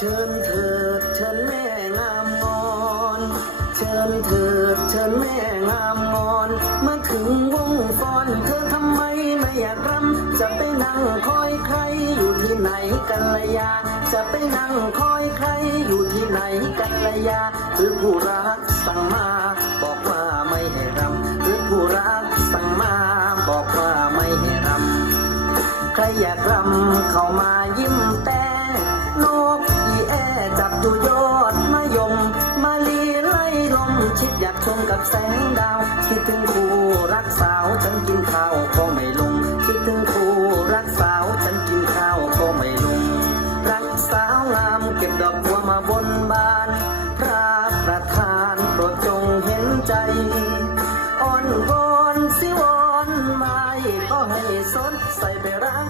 เชิญเถิดเชิญแม่งามงอนเชิญเถิดเชิญแม่งามงอนมาถึงวงฟ้อนเธอทำไมไม่อยากรำจะไปนั่งคอยใครอยู่ที่ไหนกันละยาจะไปนั่งคอยใครอยู่ที่ไหนกันละยาหรือผู้รักสั่งมาบอกว่าไม่ให้รำหรือผู้รักสั่งมาบอกว่าไม่ให้รำใครอยากรำเข้ามายิ้มแต่ ยอดมายม มาลีไล่ลมชิดอยากชมกับแสงดาว คิดถึงคู่รักสาวฉันกินข้าวก็ไม่ลง คิดถึงคู่รักสาวฉันกินข้าวก็ไม่ลง รักสาวงามเก็บดอกบัวมาบนบาน พระประธานโปรดจงเห็นใจ อ่อนวอนสิวอนไม่ก็ให้สนใส่ไปรัก